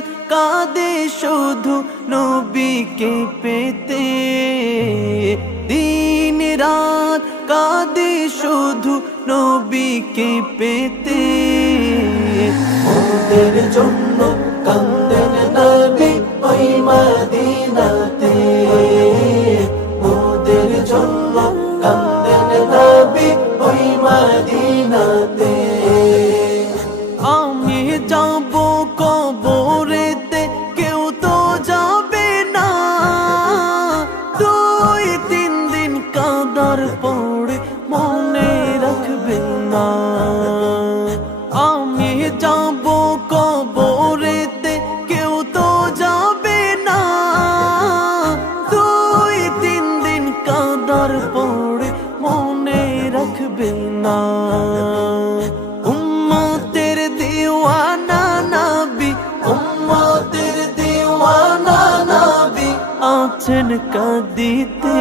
রাত কাঁদে শুধু নবীকে পেতে, দিন রাত কাঁদে শুধু নবীকে পেতে। ওদের জন্য কান্দেন নবী ওই মদিনাতে, ওদের জন্য কান্দেন নবী ওই মদিনাতে। আমি যাব কবরেতে কেউ তো যাবে না, 2-3 দিন কাঁদার পরে মনে রাখবে না। আমি যাব কবরেতে কেউ তো যাবে না, 2-3 দিন কাঁদার পরে মনে রাখবে না। উম্মতের দিওয়ানা নবী, উম্মতের দিওয়ানা নবী আছেন কাঁদিতে,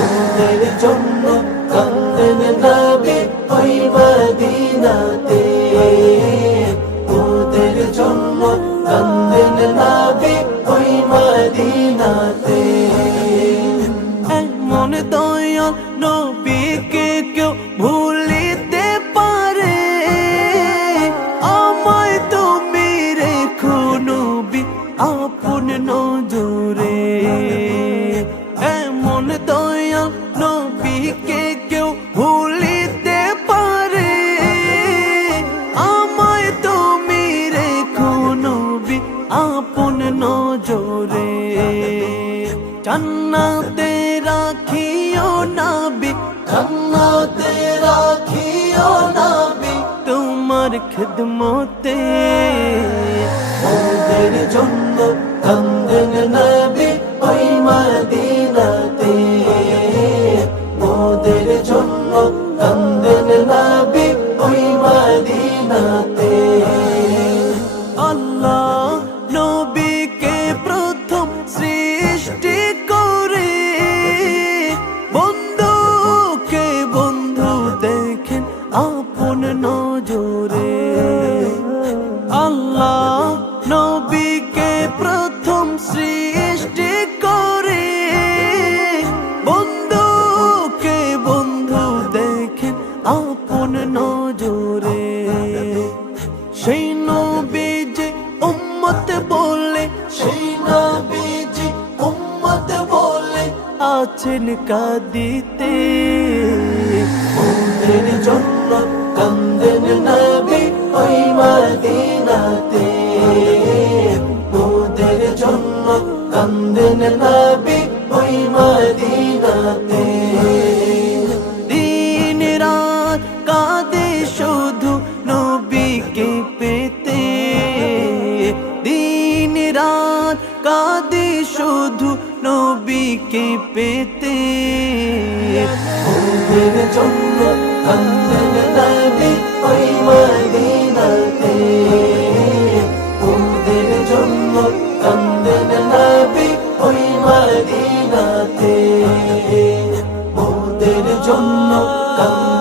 ওদের জন্য কান্দেন নবী ওই মদিনাতে, ওদের জন্য কান্দেন নবী ওই মদিনাতে। এমন দয়াল নবীকে কেউ ভুলিতে পারে, আমায় তুমি রেখো নবী আপন নজরে। এমন দয়াল নবীকে কেউ ভুলিতে পারে, আমায় তুমি রেখো নবী আপন নজরে। জান্নাতে রাখিও নবী, জান্নাতে রাখিও নবী তোমার খিদমতে। ওদের জন্য কান্দেন নবী ওই মদিনাতে, ওদের জন্য কান্দেন নবী ওই মদিনাতে। আল্লাহ নবীকে প্রথম সৃষ্টি করে, বন্ধুকে বন্ধু দেখেন আপন নজরে। আল্লাহ নবীকে প্রথম সৃষ্টি করে, বন্ধুকে বন্ধু দেখেন আপন নজরে। সেই নবীজি উম্মত বলে, সেই নবীজি উম্মত বলে আছেন কাঁদিতে, ওদের জন্য কান্দেন নবী ওই মদিনাতে, ওদের জন্য কান্দেন নবী ওই মদিনাতে। দিন রাত কাঁদে শুধু নবীকে পেতে, দিন রাত কাঁদে শুধু নবীকে পেতে। ওদের জন্য কান্দেন নবী ওই মদিনাতে, ওদের জন্য কান্দেন নবী ওই মদিনাতে, ওদের জন্য কান্দেন